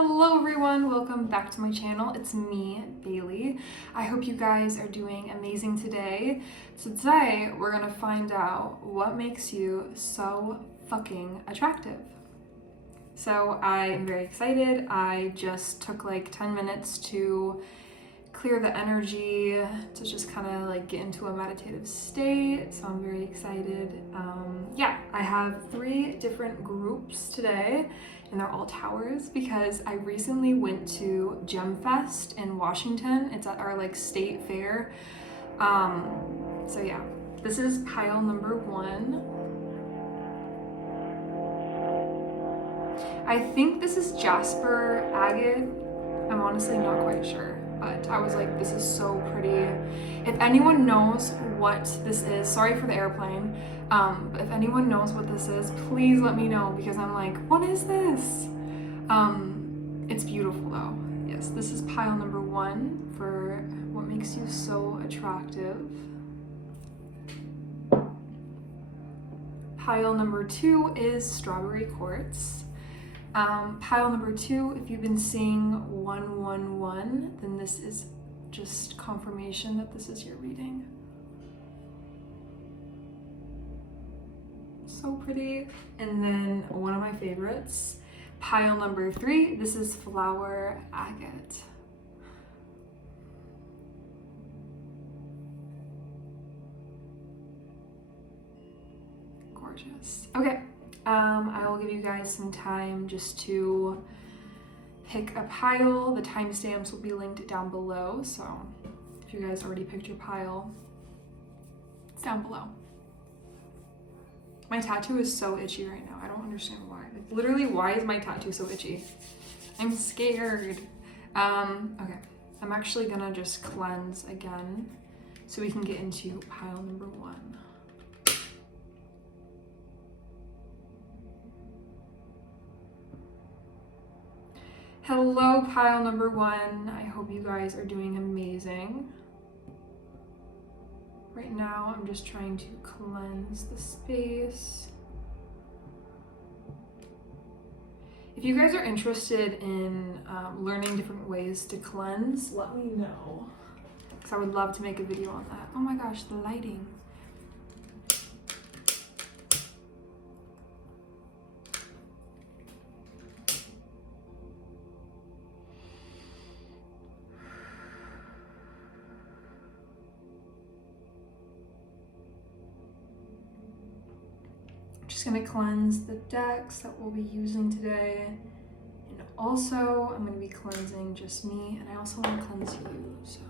Hello everyone, welcome back to my channel. It's me, Bailey. I hope you guys are doing amazing today. So today we're gonna find out what makes you so fucking attractive. So I am very excited. I just took like 10 minutes to clear the energy, to just kind of like get into a meditative state. So I'm very excited. I have 3 different groups today, and they're all towers because I recently went to Gem Fest in Washington. It's at our like state fair. So yeah, this is pile number 1. I think this is Jasper Agate. I'm honestly not quite sure, but I was like, this is so pretty. If anyone knows what this is, sorry for the airplane, but if anyone knows what this is, please let me know, because I'm like, what is this? It's beautiful though. Yes, this is pile number 1 for what makes you so attractive. Pile number 2 is strawberry quartz. Pile number 2, if you've been seeing 111, then this is just confirmation that this is your reading. So pretty. And then one of my favorites, pile number 3, this is flower agate. Gorgeous. Okay. I will give you guys some time just to pick a pile. The timestamps will be linked down below, so if you guys already picked your pile, it's down below. My tattoo is so itchy right now. I don't understand why. Like, literally, why is my tattoo so itchy? I'm scared. Okay, I'm actually gonna just cleanse again so we can get into pile number 1. Hello, pile number 1. I hope you guys are doing amazing. Right now, I'm just trying to cleanse the space. If you guys are interested in learning different ways to cleanse, let me know, because I would love to make a video on that. Oh my gosh, the lighting. Just gonna cleanse the decks that we'll be using today, and also I'm gonna be cleansing just me, and I also want to cleanse you. So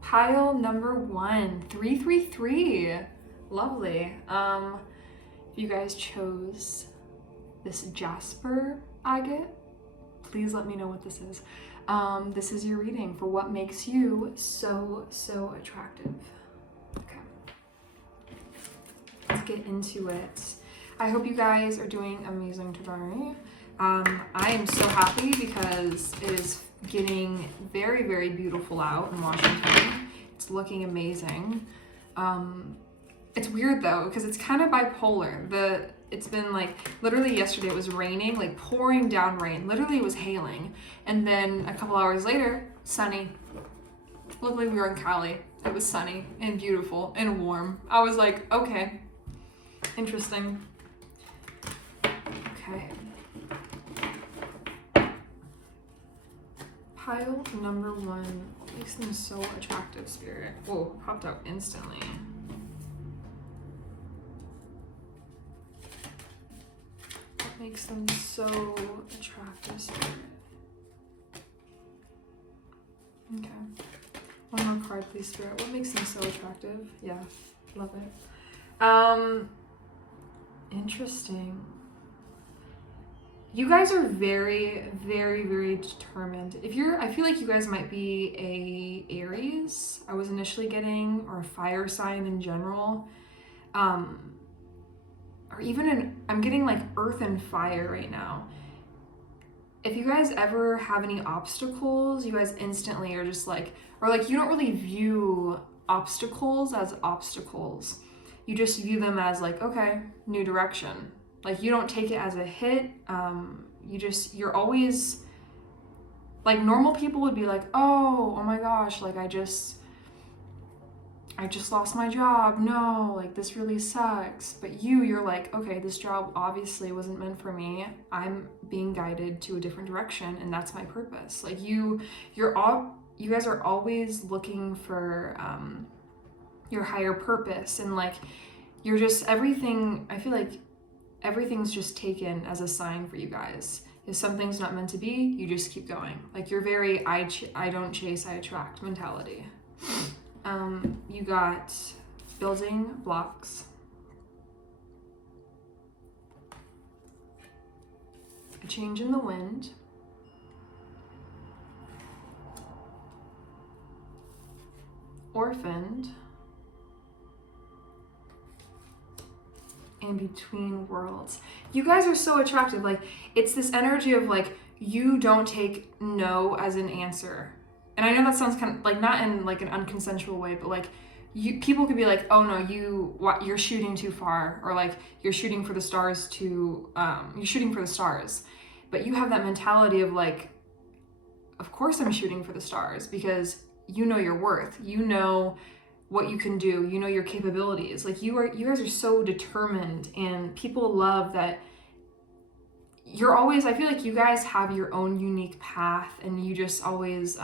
pile number 1, 333. Lovely. If you guys chose this Jasper agate, please let me know what this is. This is your reading for what makes you so attractive. Okay, let's get into it. I hope you guys are doing amazing today. I am so happy because it is getting very beautiful out in Washington. It's looking amazing. It's weird though, because it's kind of bipolar. It's been like, literally yesterday it was raining, like pouring down rain. Literally it was hailing. And then a couple hours later, sunny. Luckily we were in Cali. It was sunny and beautiful and warm. I was like, okay, interesting. Okay. Pile number 1 makes them so attractive, Spirit. Whoa, popped out instantly. What makes them so attractive, Spirit? Okay. One more card, please, Spirit. What makes them so attractive? Yeah, love it. Interesting. You guys are very, very, very determined. I feel like you guys might be a Aries, I was initially getting, or a fire sign in general. Or even I'm getting like earth and fire right now. If you guys ever have any obstacles, you guys instantly are just like, or like you don't really view obstacles as obstacles. You just view them as like, okay, new direction. Like you don't take it as a hit. You're always like, normal people would be like, oh my gosh, like I just lost my job. No, like this really sucks. But you're like, okay, this job obviously wasn't meant for me. I'm being guided to a different direction, and that's my purpose. Like you guys are always looking for your higher purpose, and like you're just everything. I feel like everything's just taken as a sign for you guys. If something's not meant to be, you just keep going. Like you're very I don't chase, I attract mentality. You got building blocks, a change in the wind, orphaned, and between worlds. You guys are so attractive. Like it's this energy of like, you don't take no as an answer. And I know that sounds kind of like not in like an unconsensual way, but like people could be like, oh no, you're shooting too far, or like you're shooting for the stars you're shooting for the stars. But you have that mentality of like, of course I'm shooting for the stars, because you know your worth, you know what you can do, you know your capabilities. Like you guys are so determined, and people love that. You're always, I feel like you guys have your own unique path, and you just always,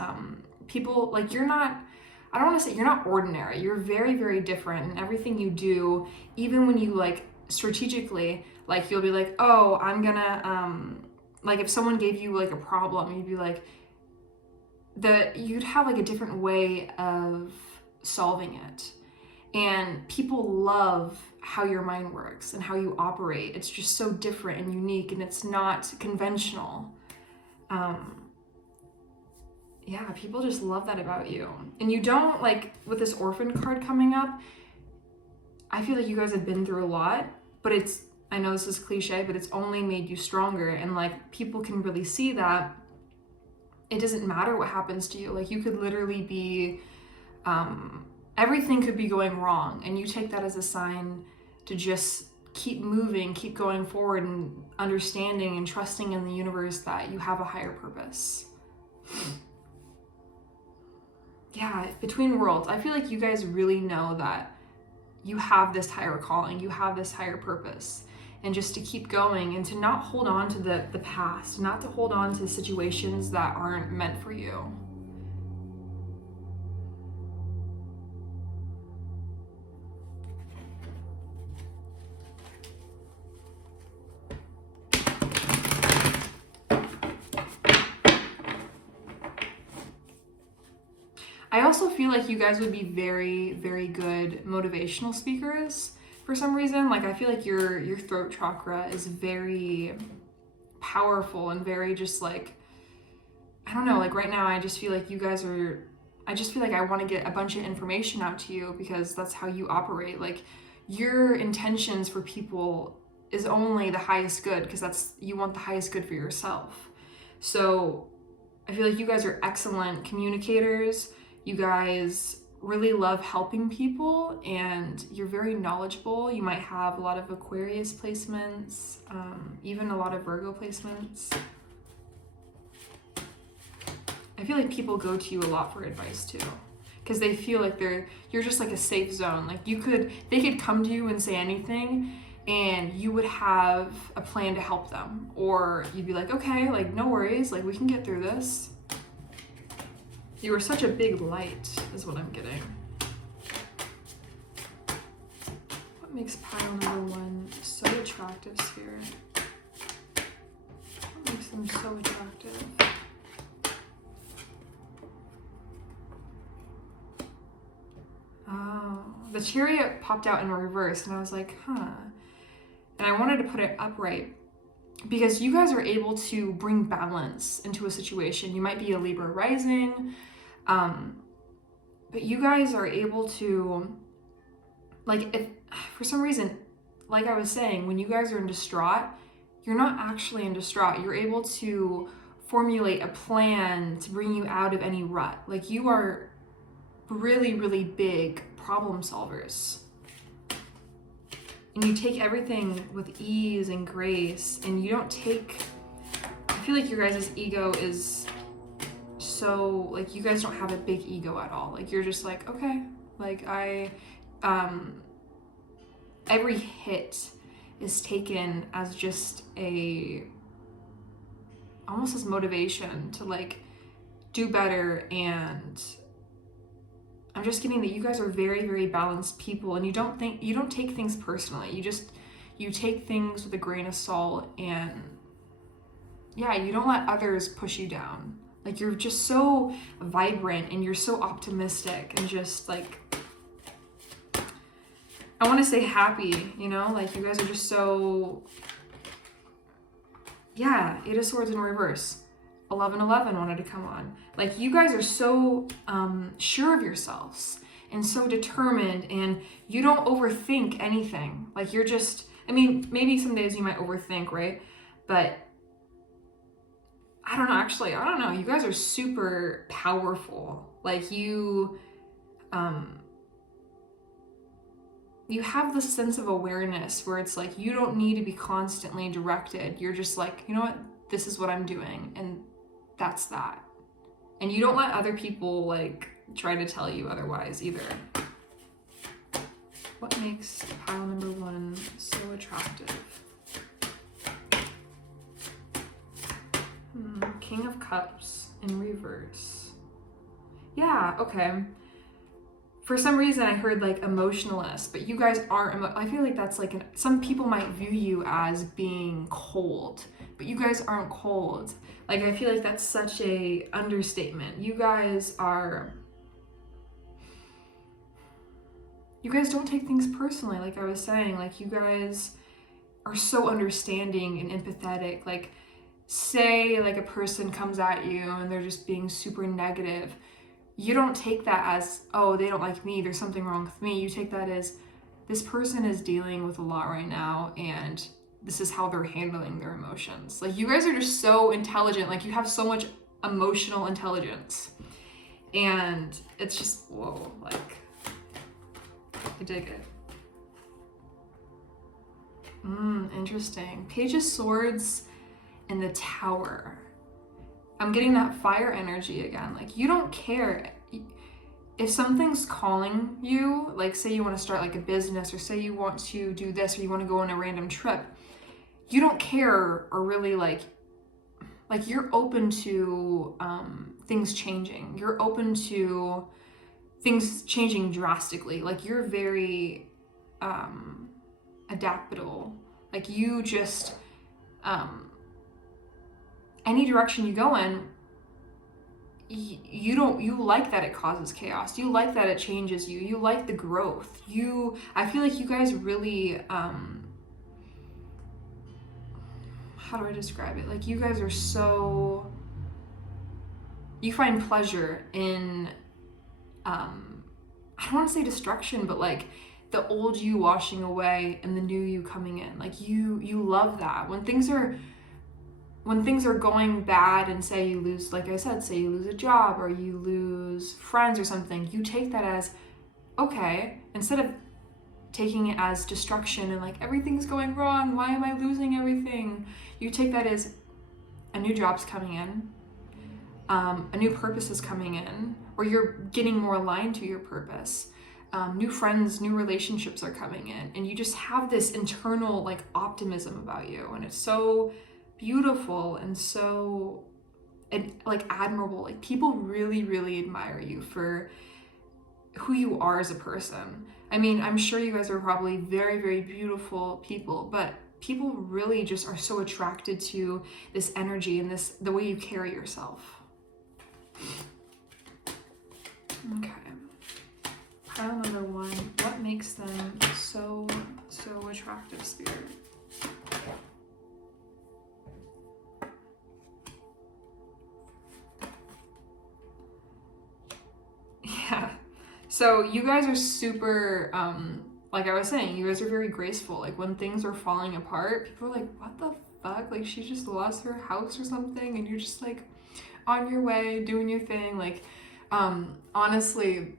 people, like you're not, I don't want to say you're not ordinary. You're very, very different in everything you do. Even when you like strategically, like you'll be like, oh, I'm gonna, like if someone gave you like a problem, you'd be like, you'd have like a different way of solving it. And people love how your mind works and how you operate. It's just so different and unique, and it's not conventional. Yeah, people just love that about you. And you don't, like, with this orphan card coming up, I feel like you guys have been through a lot, but I know this is cliche, but it's only made you stronger. And like, people can really see that it doesn't matter what happens to you. Like you could literally be, everything could be going wrong, and you take that as a sign to just keep moving, keep going forward, and understanding and trusting in the universe that you have a higher purpose. Yeah, between worlds, I feel like you guys really know that you have this higher calling, you have this higher purpose, and just to keep going and to not hold on to the past, not to hold on to situations that aren't meant for you. I also feel like you guys would be very, very good motivational speakers for some reason. Like I feel like your throat chakra is very powerful and very just like, I don't know, like right now I just feel like you guys are, I just feel like I want to get a bunch of information out to you, because that's how you operate. Like your intentions for people is only the highest good, because you want the highest good for yourself. So I feel like you guys are excellent communicators. You guys really love helping people, and you're very knowledgeable. You might have a lot of Aquarius placements, even a lot of Virgo placements. I feel like people go to you a lot for advice too, because they feel like you're just like a safe zone. Like they could come to you and say anything, and you would have a plan to help them, or you'd be like, okay, like no worries, like we can get through this. You are such a big light, is what I'm getting. What makes pile number 1 so attractive, Spirit? What makes them so attractive? Oh, the Chariot popped out in reverse, and I was like, huh. And I wanted to put it upright, because you guys are able to bring balance into a situation. You might be a Libra rising, but you guys are able to, like, if for some reason, like I was saying, when you guys are in distraught, you're not actually in distraught. You're able to formulate a plan to bring you out of any rut. Like, you are really, really big problem solvers. And you take everything with ease and grace, and you don't take, I feel like your guys' ego is so, like, you guys don't have a big ego at all. Like, you're just like, okay, like, every hit is taken as just almost as motivation to, like, do better. And I'm just getting that you guys are very, very balanced people, and you don't take things personally. You take things with a grain of salt, and yeah, you don't let others push you down. Like, you're just so vibrant and you're so optimistic and just, like, I want to say happy, you know? Like, you guys are just so, yeah, 8 of Swords in reverse. 1111 wanted to come on. Like, you guys are so sure of yourselves and so determined, and you don't overthink anything. Like, you're just, I mean, maybe some days you might overthink, right? But I don't know, actually, I don't know. You guys are super powerful. Like, you have this sense of awareness where it's like, you don't need to be constantly directed. You're just like, you know what? This is what I'm doing, and that's that. And you don't let other people, like, try to tell you otherwise either. What makes pile number 1 so attractive? King of Cups in reverse. Yeah, okay. For some reason I heard, like, emotionalist, but you guys aren't. I feel like that's like some people might view you as being cold, but you guys aren't cold. Like, I feel like that's such a understatement. You guys don't take things personally, like I was saying. Like, you guys are so understanding and empathetic. Like, say, like, a person comes at you and they're just being super negative. You don't take that as, oh, they don't like me, there's something wrong with me. You take that as, this person is dealing with a lot right now, and this is how they're handling their emotions. Like, you guys are just so intelligent. Like, you have so much emotional intelligence, and it's just, whoa, like, I dig it. Interesting. Page of Swords and the Tower. I'm getting that fire energy again. Like, you don't care if something's calling you, like, say you want to start, like, a business, or say you want to do this, or you want to go on a random trip. You don't care, or really, like you're open to things changing. You're open to things changing drastically. Like, you're very adaptable. Like, you just any direction you go in, you like that it causes chaos. You like that it changes you. You like the growth. I feel like you guys really, how do I describe it? Like, you guys are so, you find pleasure in, I don't want to say destruction, but, like, the old you washing away and the new you coming in. Like, you love that. When things are going bad, and say you lose, like I said, say you lose a job or you lose friends or something, you take that as, okay, instead of taking it as destruction and, like, everything's going wrong, why am I losing everything? You take that as a new job's coming in, a new purpose is coming in, or you're getting more aligned to your purpose. New friends, new relationships are coming in, and you just have this internal, like, optimism about you, and it's so beautiful and so, like, admirable. Like, people really, really admire you for who you are as a person. I mean, I'm sure you guys are probably very, very beautiful people, but people really just are so attracted to this energy and the way you carry yourself. Okay. Pile number 1, what makes them so attractive, Spirit? Yeah. So you guys are super, like I was saying, you guys are very graceful. Like when things are falling apart, people are like, what the fuck? Like she just lost her house or something, and you're just like on your way, doing your thing. Like, honestly,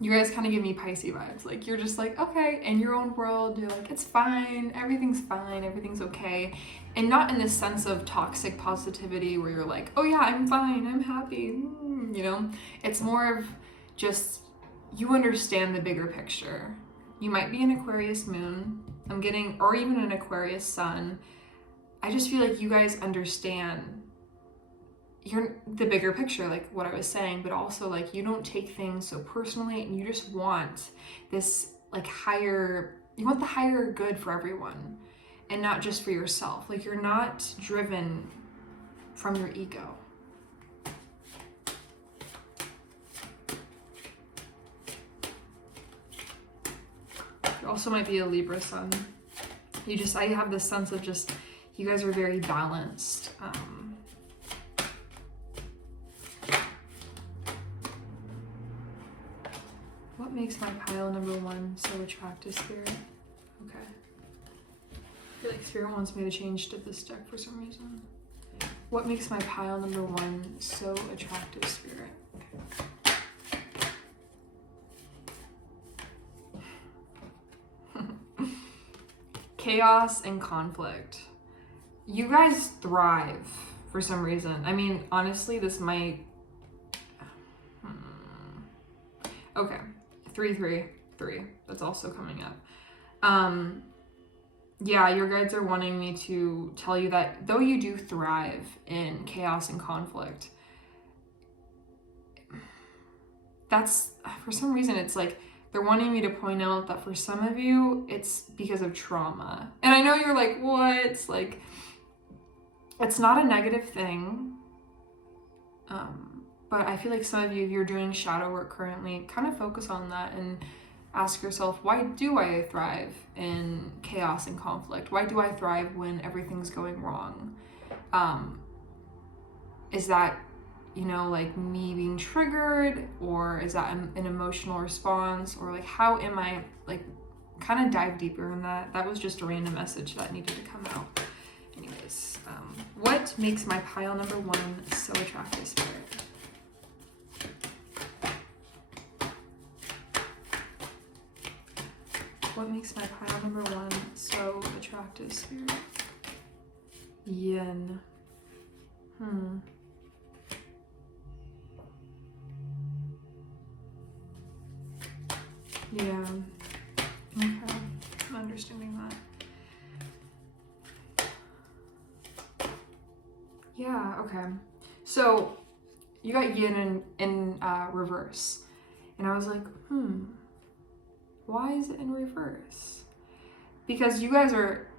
you guys kind of give me Pisces vibes. Like you're just like, okay, in your own world, you're like, it's fine, everything's okay. And not in this sense of toxic positivity where you're like, oh yeah, I'm fine, I'm happy, you know? It's more of just, you understand the bigger picture. You might be an Aquarius moon, I'm getting, or even an Aquarius sun. I just feel like you guys understand the bigger picture, like what I was saying, but also like you don't take things so personally, and you just want this like you want the higher good for everyone and not just for yourself. Like you're not driven from your ego. You also might be a Libra sun. I have this sense of just, you guys are very balanced. What makes my pile number 1 so attractive, Spirit? Okay. I feel like Spirit wants me to change to this deck for some reason. What makes my pile number 1 so attractive, Spirit? Okay. Chaos and conflict. You guys thrive for some reason. I mean, honestly, this might... Okay. 333. That's also coming up. Yeah, your guides are wanting me to tell you that though you do thrive in chaos and conflict, that's, for some reason, it's like they're wanting me to point out that for some of you, it's because of trauma. And I know you're like, what? It's like, it's not a negative thing. But I feel like some of you, if you're doing shadow work currently, kind of focus on that and ask yourself, why do I thrive in chaos and conflict? Why do I thrive when everything's going wrong? Is that, you know, like me being triggered, or is that an emotional response, or like how am I, like, kind of dive deeper in that. That was just a random message that needed to come out. Anyways, what makes my pile number 1 so attractive, Spirit? What makes my pile number 1 so attractive, Spirit? Yin. Yeah. Okay. I'm understanding that. Yeah, okay. So you got yin in reverse. And I was like, why is it in reverse? Because you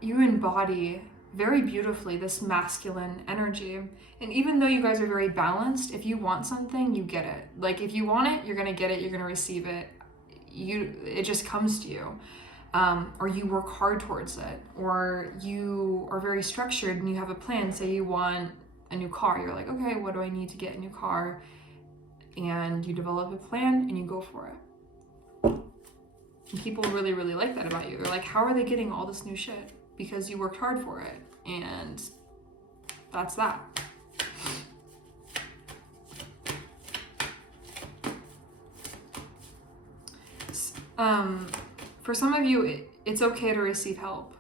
embody very beautifully this masculine energy. And even though you guys are very balanced, if you want something, you get it. Like if you want it, you're gonna get it, you're gonna receive it. It just comes to you. Or you work hard towards it, or you are very structured and you have a plan. Say you want a new car, you're like, okay, what do I need to get a new car? And you develop a plan and you go for it. And people really, really like that about you. They're like, how are they getting all this new shit? Because you worked hard for it. And that's that. For some of you, it's okay to receive help.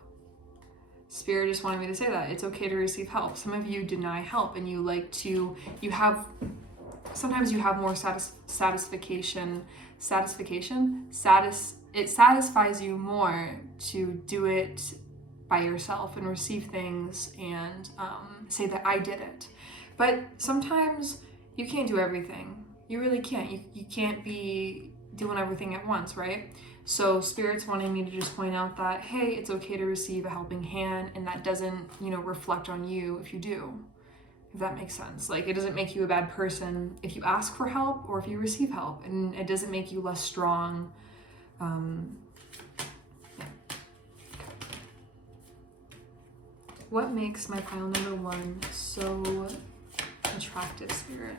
Spirit just wanted me to say that. It's okay to receive help. Some of you deny help and sometimes you have more it satisfies you more to do it by yourself and receive things and say that I did it. But sometimes you can't do everything. You really can't. You can't be doing everything at once, right? So Spirit's wanting me to just point out that, hey, it's okay to receive a helping hand, and that doesn't, reflect on you if you do, if that makes sense. Like, it doesn't make you a bad person if you ask for help or if you receive help, and it doesn't make you less strong. Yeah. What makes my pile number 1 so attractive, Spirit?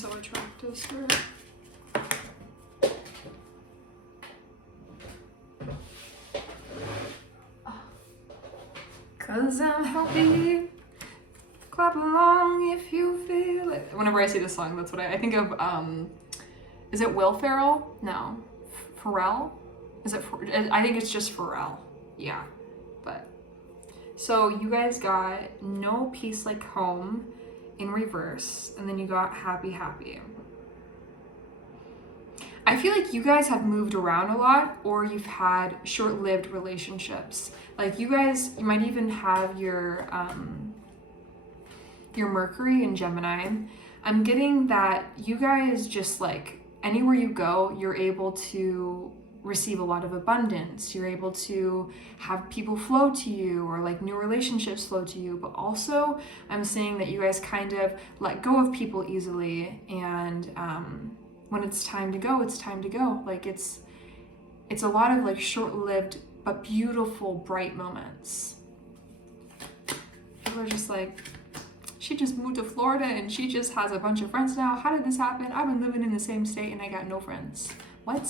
so attractive, Spirit? Cause I'm happy. Clap along if you feel it. Whenever I see this song, that's what I think of. Is it Will Ferrell? No. Pharrell? Is it? I think it's just Pharrell. Yeah. But. So you guys got No Peace Like Home in reverse. And then you got Happy Happy. I feel like you guys have moved around a lot, or you've had short-lived relationships. Like you might even have your Mercury in Gemini. I'm getting that you guys just like anywhere you go, you're able to receive a lot of abundance. You're able to have people flow to you, or like new relationships flow to you. But also I'm saying that you guys kind of let go of people easily, and when it's time to go, it's time to go. Like it's a lot of like short-lived but beautiful, bright moments. People are just like, she just moved to Florida and she just has a bunch of friends now. How did this happen? I've been living in the same state and I got no friends. What?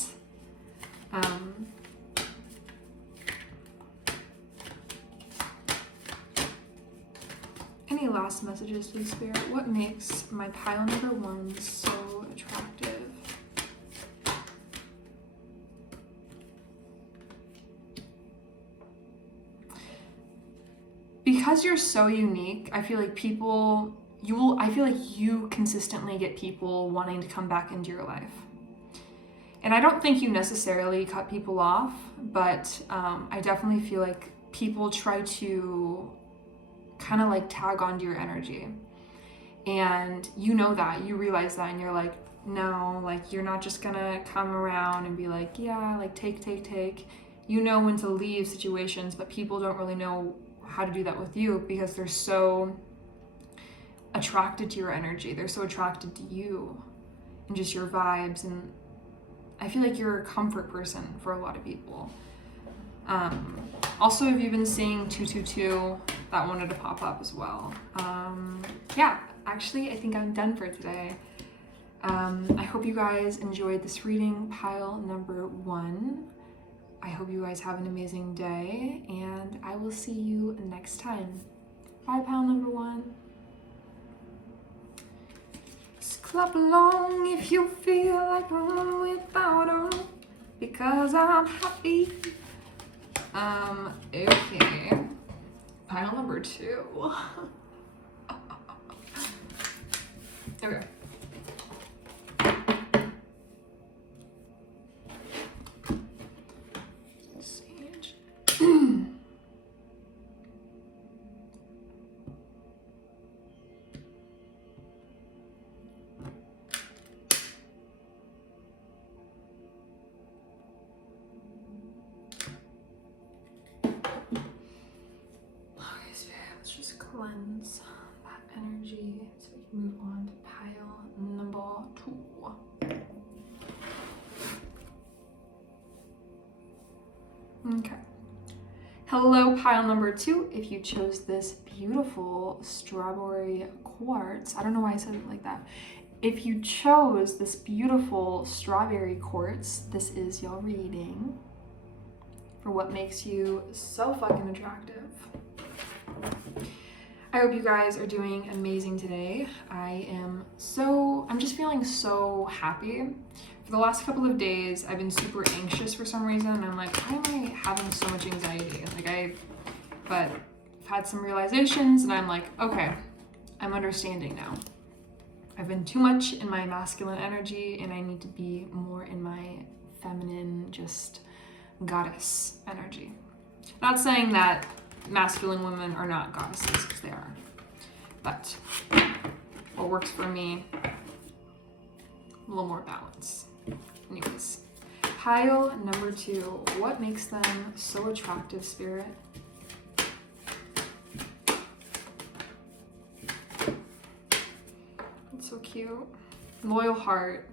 Any last messages, please, Spirit? What makes my pile number 1 so attractive? Because you're so unique, I feel like I feel like you consistently get people wanting to come back into your life. And I don't think you necessarily cut people off, but I definitely feel like people try to kind of like tag onto your energy. And you know that, you realize that, and you're like, no, like you're not just gonna come around and be like, yeah, like take. You know when to leave situations, but people don't really know how to do that with you because they're so attracted to your energy. They're so attracted to you and just your vibes. And I feel like you're a comfort person for a lot of people. Also, if you've been seeing 222, that wanted to pop up as well. Yeah, actually, I think I'm done for today. I hope you guys enjoyed this reading, pile number 1. I hope you guys have an amazing day, and I will see you next time. Bye, pile number 1. Just clap along if you feel like I'm without her, because I'm happy. Okay. Pile number 2. Okay. Sage. Let's just cleanse that energy so we can move on to pile number 2. Okay. Hello, pile number 2. If you chose this beautiful strawberry quartz, I don't know why I said it like that. If you chose this beautiful strawberry quartz, this is your reading for what makes you so fucking attractive. I hope you guys are doing amazing today. I'm just feeling so happy. For the last couple of days, I've been super anxious for some reason. I'm like, why am I having so much anxiety? But I've had some realizations and I'm like, okay, I'm understanding now. I've been too much in my masculine energy and I need to be more in my feminine, just goddess energy. Not saying that masculine women are not goddesses, because they are. But what works for me, a little more balance. Anyways, pile number 2. What makes them so attractive, Spirit? It's so cute. Loyal heart.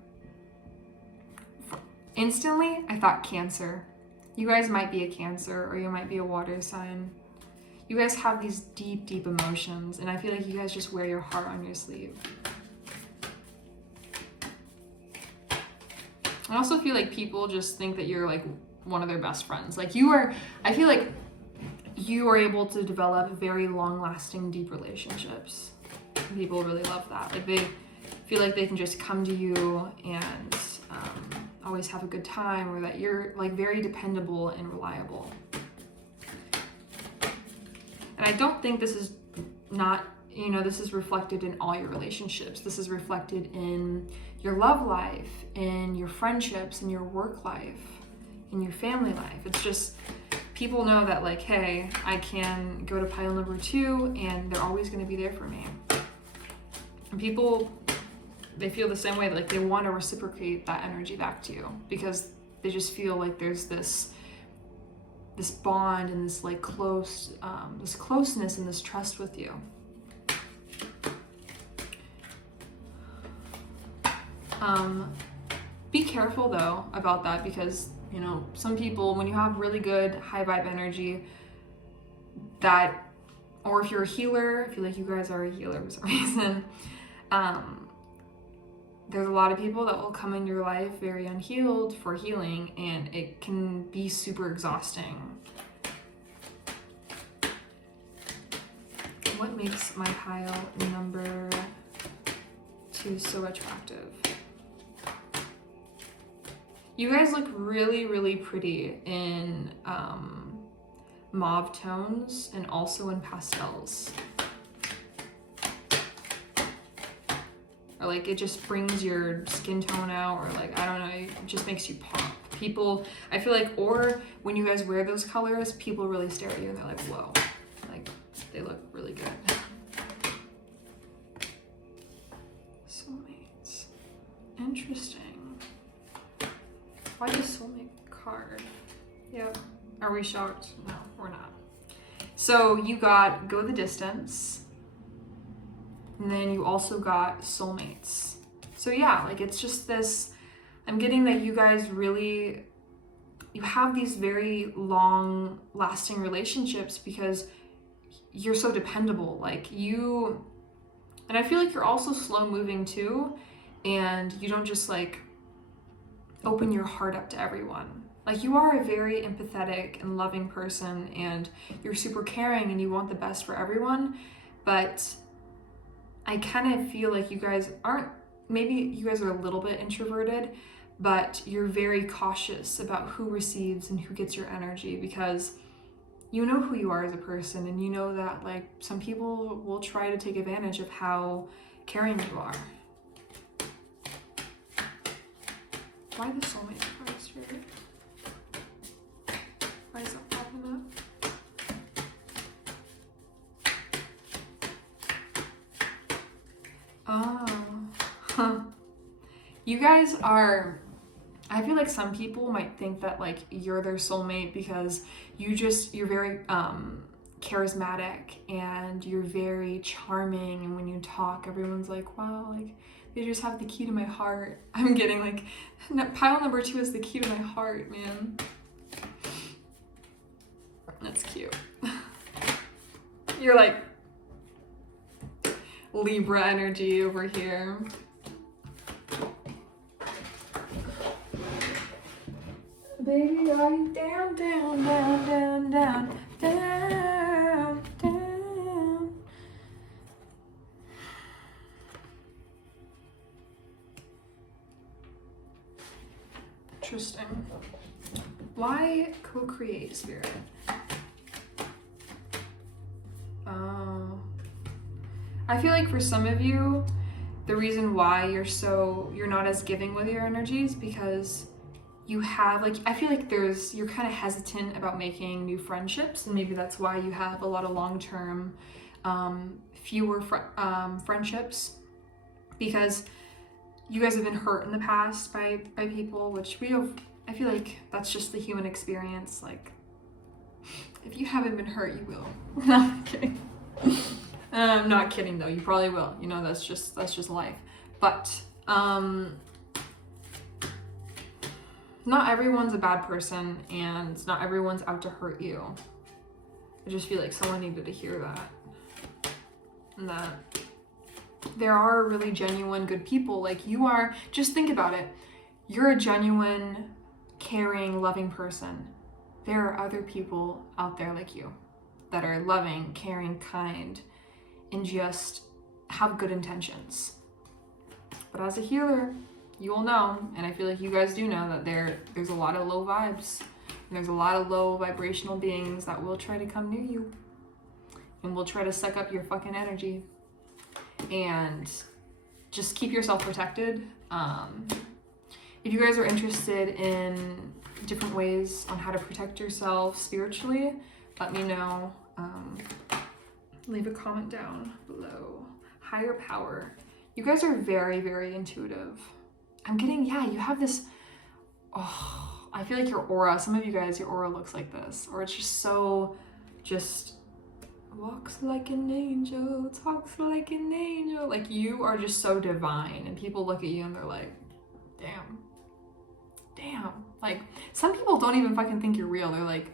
Instantly, I thought Cancer. You guys might be a Cancer, or you might be a water sign. You guys have these deep, deep emotions, and I feel like you guys just wear your heart on your sleeve. I also feel like people just think that you're like one of their best friends. Like you are, I feel like you are able to develop very long-lasting, deep relationships. People really love that. Like they feel like they can just come to you and always have a good time, or that you're like very dependable and reliable. And I don't think this is not, you know, this is reflected in all your relationships. This is reflected in your love life, in your friendships, in your work life, in your family life. It's just, people know that like, hey, I can go to pile number 2 and they're always going to be there for me. And people, they feel the same way, like they want to reciprocate that energy back to you, because they just feel like there's this bond and this like this closeness and this trust with you. Be careful though about that, because you know, some people, when you have really good high vibe energy, that, or if you're a healer, I feel like you guys are a healer for some reason, there's a lot of people that will come in your life very unhealed for healing, and it can be super exhausting. What makes my pile number 2 so attractive? You guys look really, really pretty in mauve tones and also in pastels. Or like it just brings your skin tone out, or like, I don't know, it just makes you pop. People, I feel like, or when you guys wear those colors, people really stare at you and they're like, whoa, like they look really good. Soulmates. Interesting. Why the soulmate card? Yep. Are we shocked? No, we're not. So you got go the distance, and then you also got soulmates. So yeah, like it's just this, I'm getting that you guys really, you have these very long lasting relationships because you're so dependable. Like you, and I feel like you're also slow moving too, and you don't just like open your heart up to everyone. Like you are a very empathetic and loving person, and you're super caring and you want the best for everyone, but I kind of feel like you guys aren't, maybe you guys are a little bit introverted, but you're very cautious about who receives and who gets your energy, because you know who you are as a person, and you know that like some people will try to take advantage of how caring you are. Why the soulmate cards here? Why is that popping up? Oh, huh. You guys are, I feel like some people might think that like you're their soulmate because you're very charismatic and you're very charming, and when you talk, everyone's like, wow, like they just have the key to my heart. I'm getting like, pile number 2 is the key to my heart, man. That's cute. You're like Libra energy over here. Baby, are you down, down, down, down, down, down, down? Interesting. Why co-create, Spirit? Oh. I feel like for some of you, the reason why you're not as giving with your energies because you have like, I feel like you're kind of hesitant about making new friendships, and maybe that's why you have a lot of long-term, fewer friendships, because you guys have been hurt in the past by people, which I feel like that's just the human experience. Like, if you haven't been hurt, you will. No, I'm kidding. I'm not kidding though, you probably will. You know, that's just life. But, not everyone's a bad person, and not everyone's out to hurt you. I just feel like someone needed to hear that. And that there are really genuine good people. Like you are, just think about it. you're a genuine, caring, loving person. There are other people out there like you that are loving, caring, kind, and just have good intentions. But as a healer, you will know, and I feel like you guys do know, that there's a lot of low vibes, and there's a lot of low vibrational beings that will try to come near you and will try to suck up your fucking energy. And just keep yourself protected. If you guys are interested in different ways on how to protect yourself spiritually, let me know. Leave a comment down below. Higher power. You guys are very, very intuitive. I'm getting, yeah, you have this, oh, I feel like your aura, some of you guys, your aura looks like this, or it's just so, just walks like an angel, talks like an angel. Like, you are just so divine, and people look at you and they're like, damn. Like, some people don't even fucking think you're real. They're like,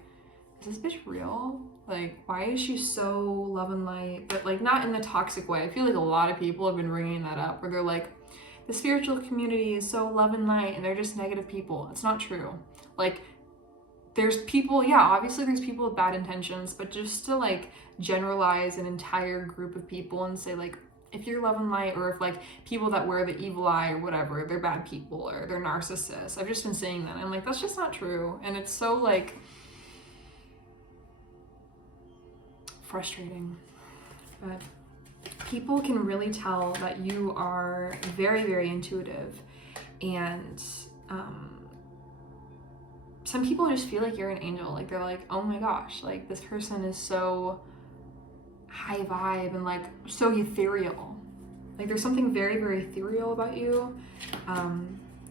is this bitch real? Like, why is she so love and light? But like, not in the toxic way. I feel like a lot of people have been bringing that up, where they're like, the spiritual community is so love and light, and they're just negative people. It's not true. Like, there's people, yeah, obviously there's people with bad intentions, but just to like generalize an entire group of people and say like, if you're love and light, or if like people that wear the evil eye or whatever, they're bad people or they're narcissists. I've just been saying that. I'm like, that's just not true. And it's so like frustrating. But people can really tell that you are very, very intuitive. And some people just feel like you're an angel. Like, they're like, oh my gosh, like this person is so high vibe and like so ethereal. Like, there's something very, very ethereal about you.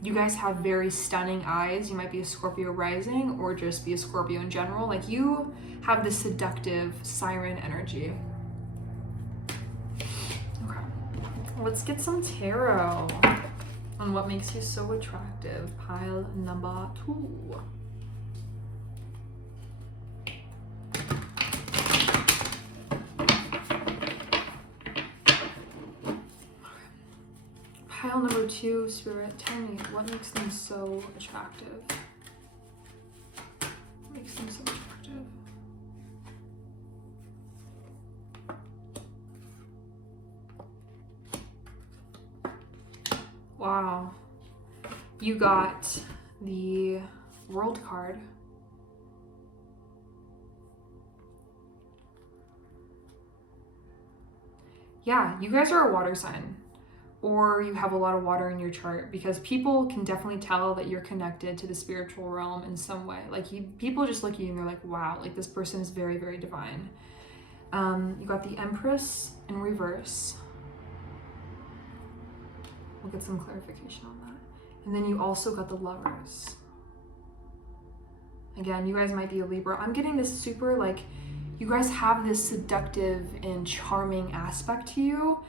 You guys have very stunning eyes. You might be a Scorpio rising, or just be a Scorpio in general. Like, you have this seductive siren energy. Okay, let's get some tarot on what makes you so attractive. Pile number 2. Pile number 2, Spirit, tell me, what makes them so attractive? What makes them so attractive? Wow. You got the World card. Yeah, you guys are a water sign, or you have a lot of water in your chart, because people can definitely tell that you're connected to the spiritual realm in some way. Like, people just look at you and they're like, wow, like this person is very, very divine. You got the Empress in reverse. We'll get some clarification on that. And then you also got the Lovers. Again, you guys might be a Libra. I'm getting this super, like, you guys have this seductive and charming aspect to you,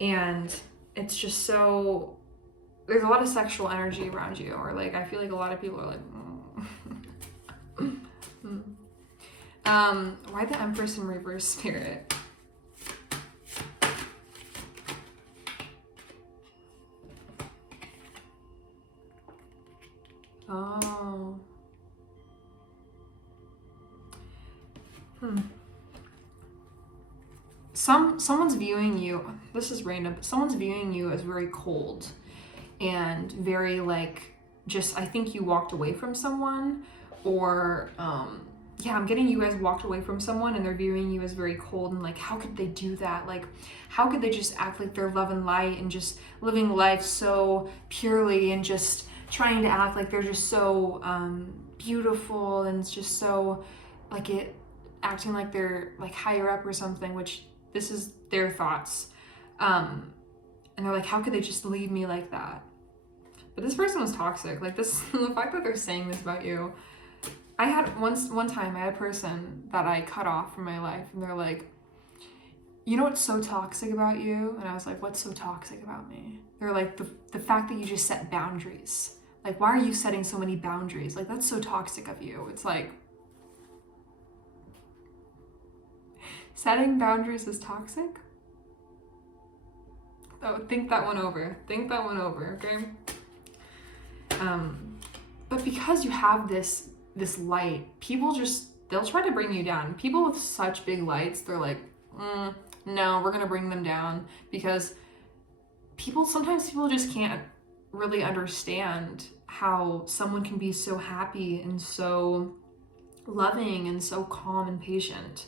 and it's just so, there's a lot of sexual energy around you, or like, I feel like a lot of people are like, why the Empress in reverse, Spirit? Oh. Someone's viewing you, this is random, but someone's viewing you as very cold and very like, just, I think you walked away from someone, or yeah, I'm getting you guys walked away from someone and they're viewing you as very cold, and like, how could they do that? Like, how could they just act like they're love and light and just living life so purely and just trying to act like they're just so beautiful, and it's just so like it, acting like they're like higher up or something, which this is their thoughts. And they're like, how could they just leave me like that? But this person was toxic. Like, this, the fact that they're saying this about you. I had one time I had a person that I cut off from my life, and they're like, you know what's so toxic about you? And I was like, what's so toxic about me? They're like, the fact that you just set boundaries. Like, why are you setting so many boundaries? Like, that's so toxic of you. It's like, setting boundaries is toxic? Oh, think that one over. Think that one over, okay? But because you have this light, people they'll try to bring you down. People with such big lights, they're like, no, we're gonna bring them down, because sometimes people just can't really understand how someone can be so happy and so loving and so calm and patient.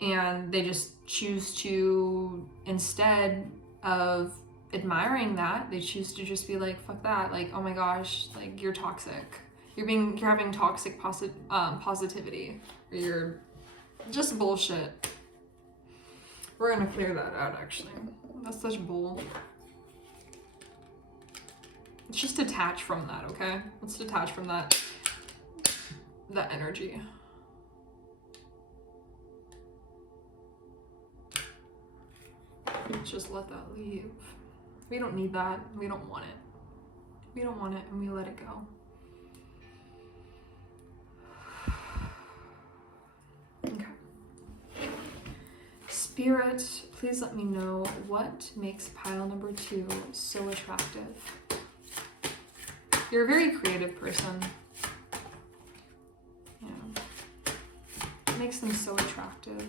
And they just choose to, instead of admiring that, they choose to just be like, fuck that, like, oh my gosh, like, you're toxic. You're having toxic positivity, or you're just bullshit. We're gonna clear that out, actually. That's such bull. Let's just detach from that, okay? Let's detach from that energy. Let's just let that leave. We don't need that. We don't want it. We don't want it, and we let it go. Okay. Spirit, please let me know what makes pile number 2 so attractive. You're a very creative person. Yeah. It makes them so attractive.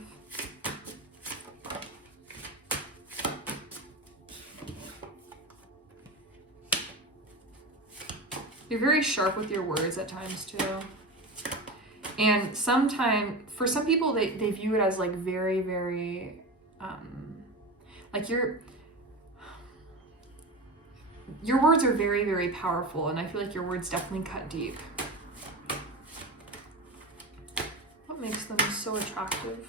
You're very sharp with your words at times too. And for some people, they view it as like very, very, like your words are very, very powerful, and I feel like your words definitely cut deep. What makes them so attractive?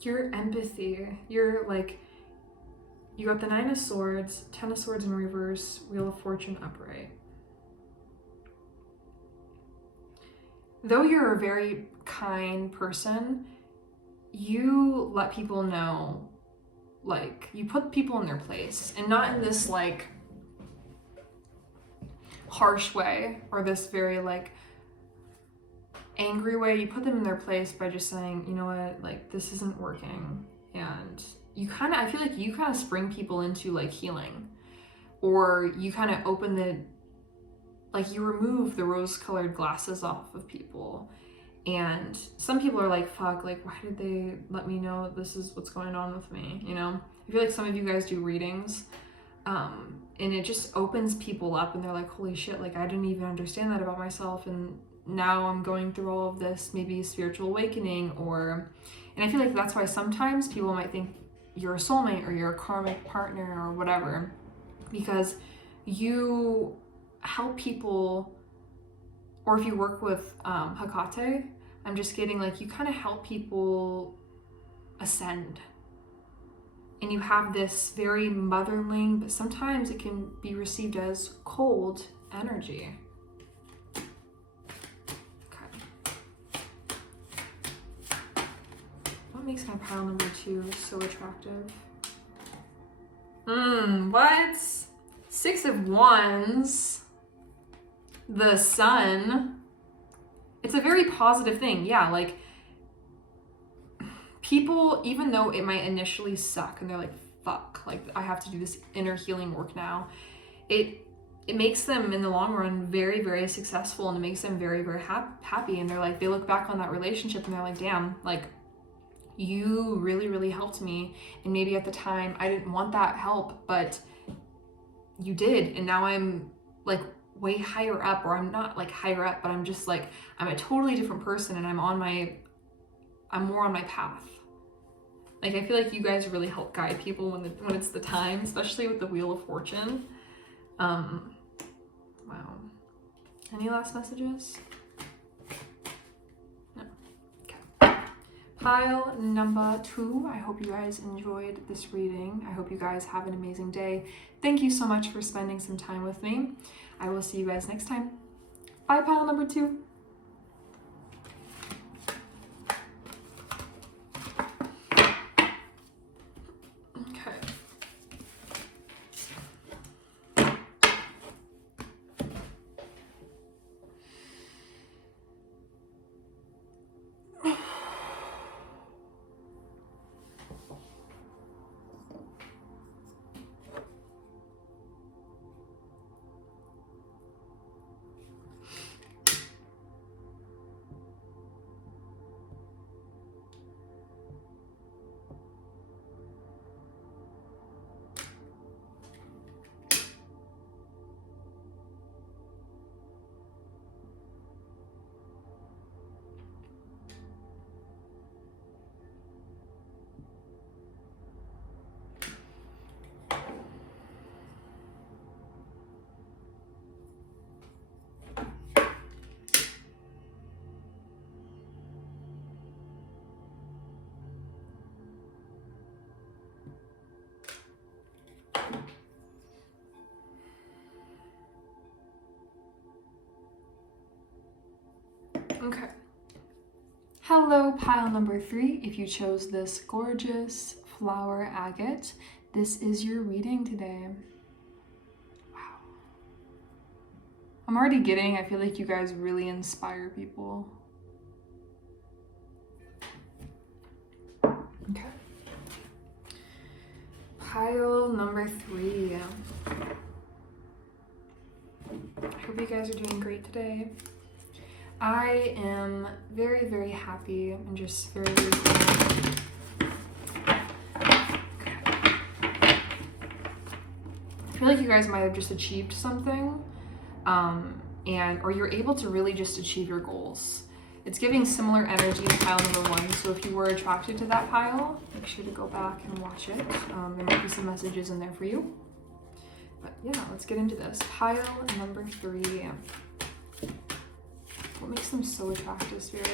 Your empathy. You're like, you got the 9 of Swords, 10 of Swords in reverse, Wheel of Fortune upright. Though you're a very kind person, you let people know, like, you put people in their place, and not in this like harsh way or this very like angry way. You put them in their place by just saying, you know what, like, this isn't working. And I feel like you kind of spring people into like healing, or you kind of open you remove the rose-colored glasses off of people. And some people are like, fuck, like, why did they let me know this is what's going on with me, you know? I feel like some of you guys do readings, and it just opens people up, and they're like, holy shit, like, I didn't even understand that about myself, and now I'm going through all of this, maybe spiritual awakening, and I feel like that's why sometimes people might think you're a soulmate or you're a karmic partner or whatever, because you help people. Or if you work with Hecate, I'm just getting like, you kind of help people ascend. And you have this very motherling, but sometimes it can be received as cold energy. What makes my pile number 2 so attractive? What? 6 of Wands. The Sun. It's a very positive thing. Yeah, like, people, even though it might initially suck and they're like, fuck, like, I have to do this inner healing work now, it makes them in the long run very, very successful, and it makes them very, very happy. And they're like, they look back on that relationship and they're like, damn, like, you really, really helped me. And maybe at the time I didn't want that help, but you did. And now I'm like way higher up, or I'm not like higher up, but I'm just like, I'm a totally different person, and I'm more on my path. Like, I feel like you guys really help guide people when it's the time, especially with the Wheel of Fortune. Wow. Any last messages? No. Okay. Pile number 2. I hope you guys enjoyed this reading. I hope you guys have an amazing day. Thank you so much for spending some time with me. I will see you guys next time. Bye, pile number 2. Okay. Hello, pile number 3. If you chose this gorgeous flower agate, this is your reading today. Wow. I'm already getting, I feel like you guys really inspire people. Okay. Pile number 3. I hope you guys are doing great today. I am very, very happy and just very, very thankful. I feel like you guys might have just achieved something, or you're able to really just achieve your goals. It's giving similar energy to pile number 1, so if you were attracted to that pile, make sure to go back and watch it. There might be some messages in there for you. But yeah, let's get into this. Pile number 3. What makes them so attractive, Spirit?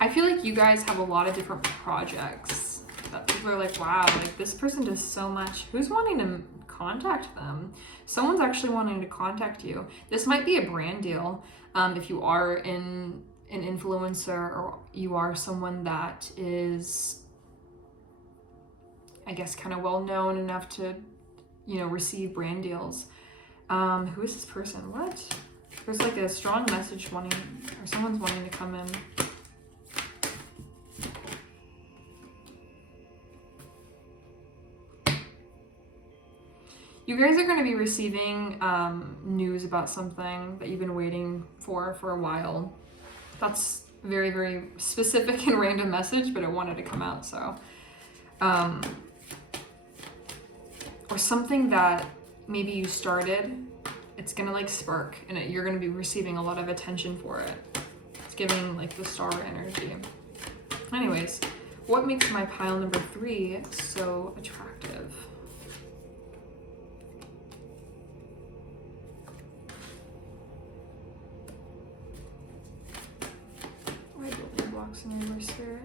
I feel like you guys have a lot of different projects that people are like, wow, like this person does so much. Who's wanting to contact them? Someone's actually wanting to contact you. This might be a brand deal. If you are an influencer, or you are someone that is, I guess, kind of well known enough to, receive brand deals. Who is this person? What? There's like a strong message wanting, or someone's wanting to come in. You guys are going to be receiving news about something that you've been waiting for a while. That's very, very specific and random message, but it wanted to come out, so. Or something that maybe you started, it's going to like spark, and you're going to be receiving a lot of attention for it. It's giving like the star energy. Anyways, what makes my pile number 3 so attractive? In your Spirit.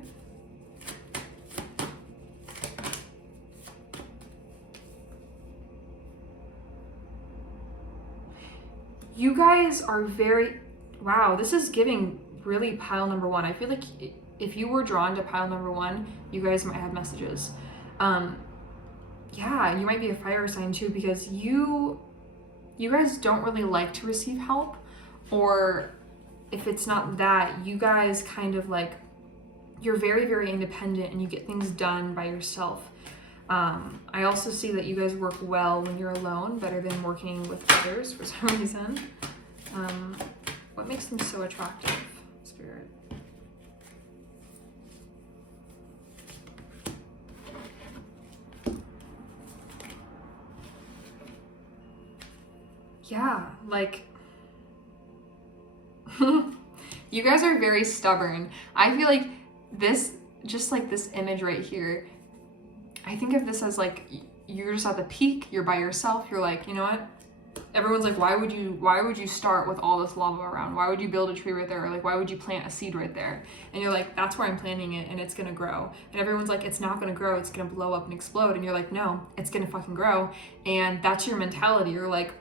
You guys are very, wow, this is giving really pile number 1. I feel like if you were drawn to pile number 1, you guys might have messages. Yeah, you might be a fire sign too, because you guys don't really like to receive help, or if it's not that, you guys kind of like, you're very, very independent and you get things done by yourself. I also see that you guys work well when you're alone, better than working with others for some reason. What makes them so attractive, Spirit? Yeah, like, you guys are very stubborn. I feel like this, just like this image right here, I think of this as like, you're just at the peak, you're by yourself, you're like, you know what? Everyone's like, why would you start with all this lava around? Why would you build a tree right there? Or like, why would you plant a seed right there? And you're like, that's where I'm planting it, and it's gonna grow. And everyone's like, it's not gonna grow, it's gonna blow up and explode. And you're like, no, it's gonna fucking grow. And that's your mentality. You're like,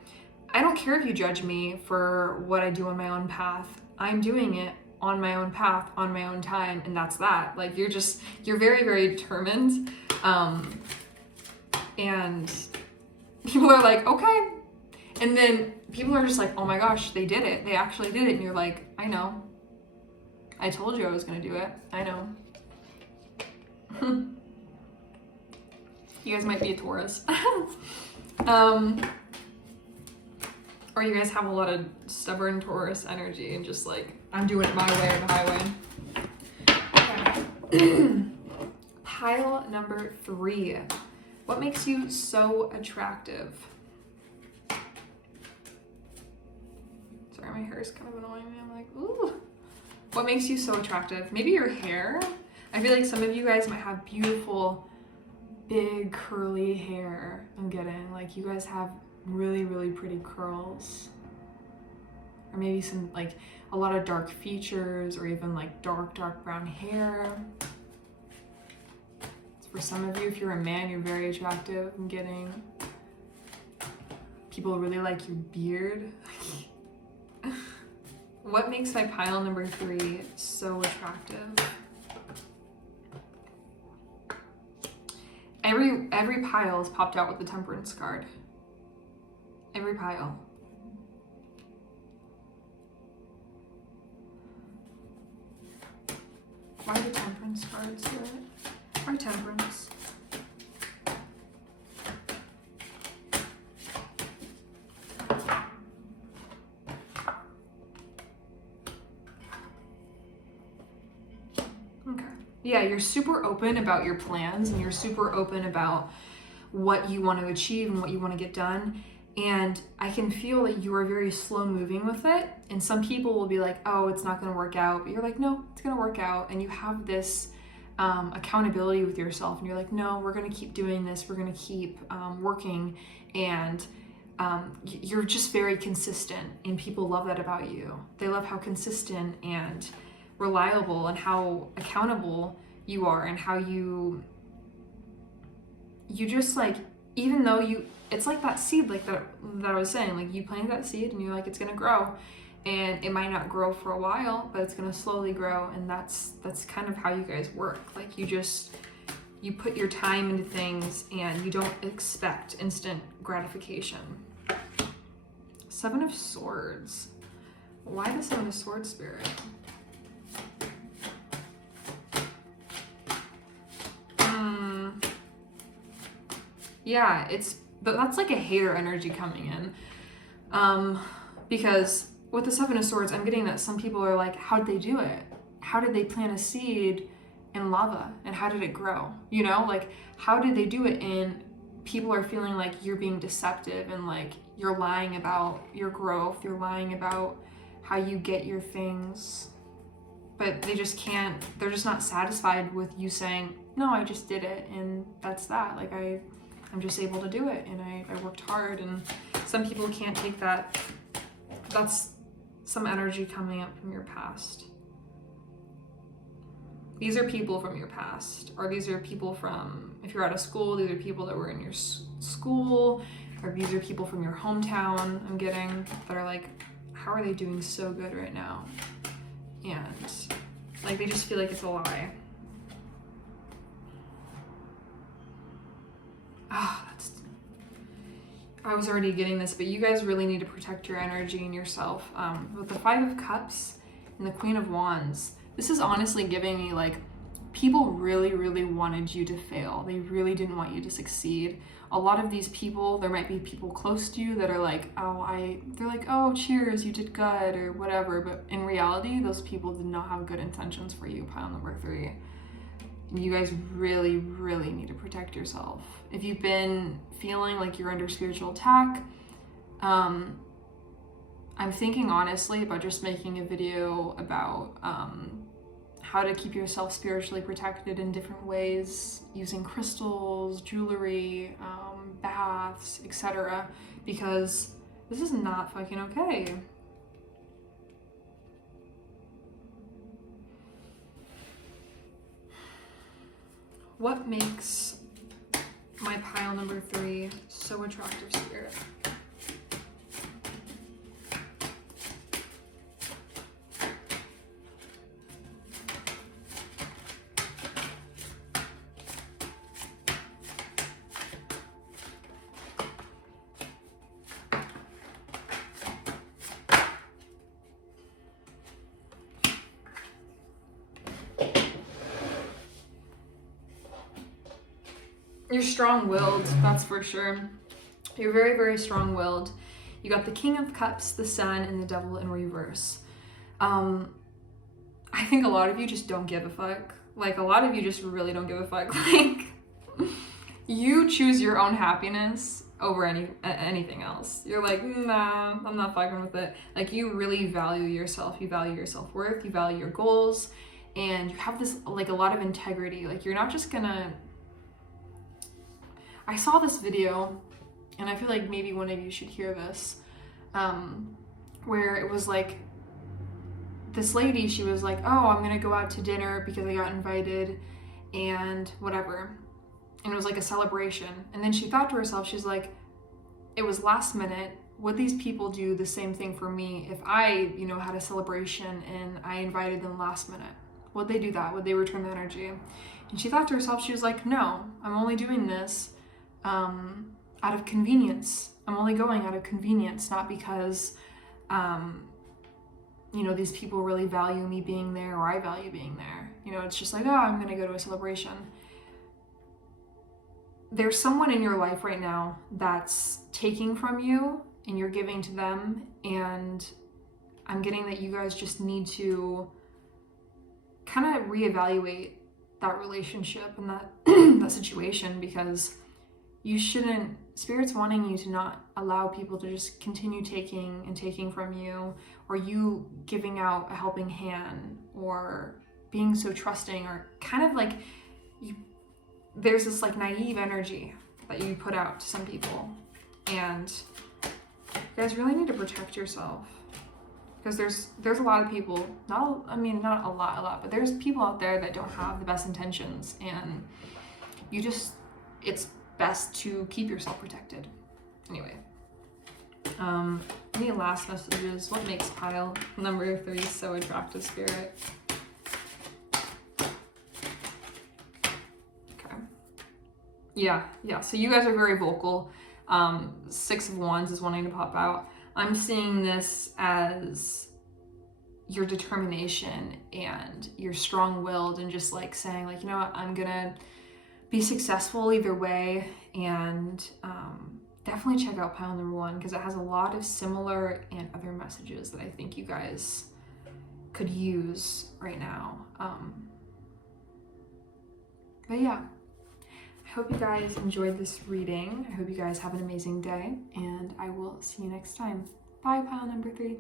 I don't care if you judge me for what I do on my own path. I'm doing it on my own path, on my own time, and that's that. Like, you're very, very determined. And people are like, okay. And then people are just like, oh my gosh, they did it. They actually did it. And you're like, I know. I told you I was gonna do it. I know. You guys might be a Taurus. Or you guys have a lot of stubborn Taurus energy and just like, I'm doing it my way or the highway. Okay. Pile number 3. What makes you so attractive? Sorry, my hair is kind of annoying me. I'm like, ooh. What makes you so attractive? Maybe your hair. I feel like some of you guys might have beautiful, big, curly hair. I'm getting like, you guys have really, really pretty curls. or maybe some like a lot of dark features, or even like dark brown hair. For some of you, if you're a man, you're very attractive. I'm getting people really like your beard. What makes my pile number 3 so attractive? Every pile is popped out with the Temperance card. Every pile. Why the Temperance cards do it? Why Temperance? Okay. Yeah, you're super open about your plans, and you're super open about what you want to achieve and what you want to get done. And I can feel that you are very slow moving with it. And some people will be like, oh, it's not going to work out. But you're like, no, it's going to work out. And you have this accountability with yourself. And you're like, no, we're going to keep doing this. We're going to keep working. And you're just very consistent. And people love that about you. They love how consistent and reliable and how accountable you are, and how you just like, even though it's like that seed, like that I was saying, like you plant that seed and you're like, it's gonna grow, and it might not grow for a while, but it's gonna slowly grow. And that's kind of how you guys work. Like you put your time into things, and you don't expect instant gratification. 7 of Swords. Why the 7 of Swords, Spirit? Yeah, but that's like a hater energy coming in. Because with the 7 of Swords, I'm getting that some people are like, how'd they do it? How did they plant a seed in lava? And how did it grow? You know, like, how did they do it? And people are feeling like you're being deceptive, and like you're lying about your growth. You're lying about how you get your things. But they just can't, they're just not satisfied with you saying, no, I just did it. And that's that. Like, I'm just able to do it, and I worked hard. And some people can't take that. That's some energy coming up from your past. These are people from your past, or these are people from, if you're out of school, these are people that were in your school, or these are people from your hometown, I'm getting, that are like, how are they doing so good right now? And like, they just feel like it's a lie. I was already getting this, but you guys really need to protect your energy and yourself. With the 5 of Cups and the Queen of Wands, this is honestly giving me like, people really, really wanted you to fail. They really didn't want you to succeed. A lot of these people, there might be people close to you that are like, they're like, oh, cheers, you did good, or whatever. But in reality, those people did not have good intentions for you, pile number 3. You guys really, really need to protect yourself. If you've been feeling like you're under spiritual attack, I'm thinking honestly about just making a video about how to keep yourself spiritually protected in different ways, using crystals, jewelry, baths, etc. Because this is not fucking okay. What makes my pile number 3 so attractive, Spirit? You're strong-willed, that's for sure. You're very, very strong-willed. You got the King of Cups, the Sun, and the Devil in reverse. I think a lot of you just don't give a fuck. Like, a lot of you just really don't give a fuck. Like, you choose your own happiness over anything else. You're like, nah, I'm not fucking with it. Like, you really value yourself. You value your self-worth. You value your goals. And you have this, like, a lot of integrity. Like, you're not just gonna... I saw this video, and I feel like maybe one of you should hear this. where it was like this lady, she was like, oh, I'm gonna go out to dinner because I got invited and whatever. And it was like a celebration. And then she thought to herself, she's like, it was last minute. Would these people do the same thing for me if I, you know, had a celebration and I invited them last minute? Would they do that? Would they return the energy? And she thought to herself, she was like, no, I'm only doing this out of convenience. I'm only going out of convenience, not because, you know, these people really value me being there or I value being there. You know, it's just like, oh, I'm going to go to a celebration. There's someone in your life right now that's taking from you and you're giving to them. And I'm getting that you guys just need to kind of reevaluate that relationship and that that situation, because you shouldn't, Spirit's wanting you to not allow people to just continue taking and taking from you, or you giving out a helping hand, or being so trusting, or kind of like there's this like naive energy that you put out to some people, and you guys really need to protect yourself, because there's a lot of people, not a lot, but there's people out there that don't have the best intentions, and it's best to keep yourself protected. Anyway, any last messages? What makes pile number 3 so attractive, Spirit? Okay. Yeah. So you guys are very vocal. 6 of Wands is wanting to pop out. I'm seeing this as your determination and you're strong-willed and just like saying like, you know what, I'm gonna be successful either way. And definitely check out pile number 1, because it has a lot of similar and other messages that I think you guys could use right now. But yeah, I hope you guys enjoyed this reading. I hope you guys have an amazing day, and I will see you next time. Bye, pile number 3.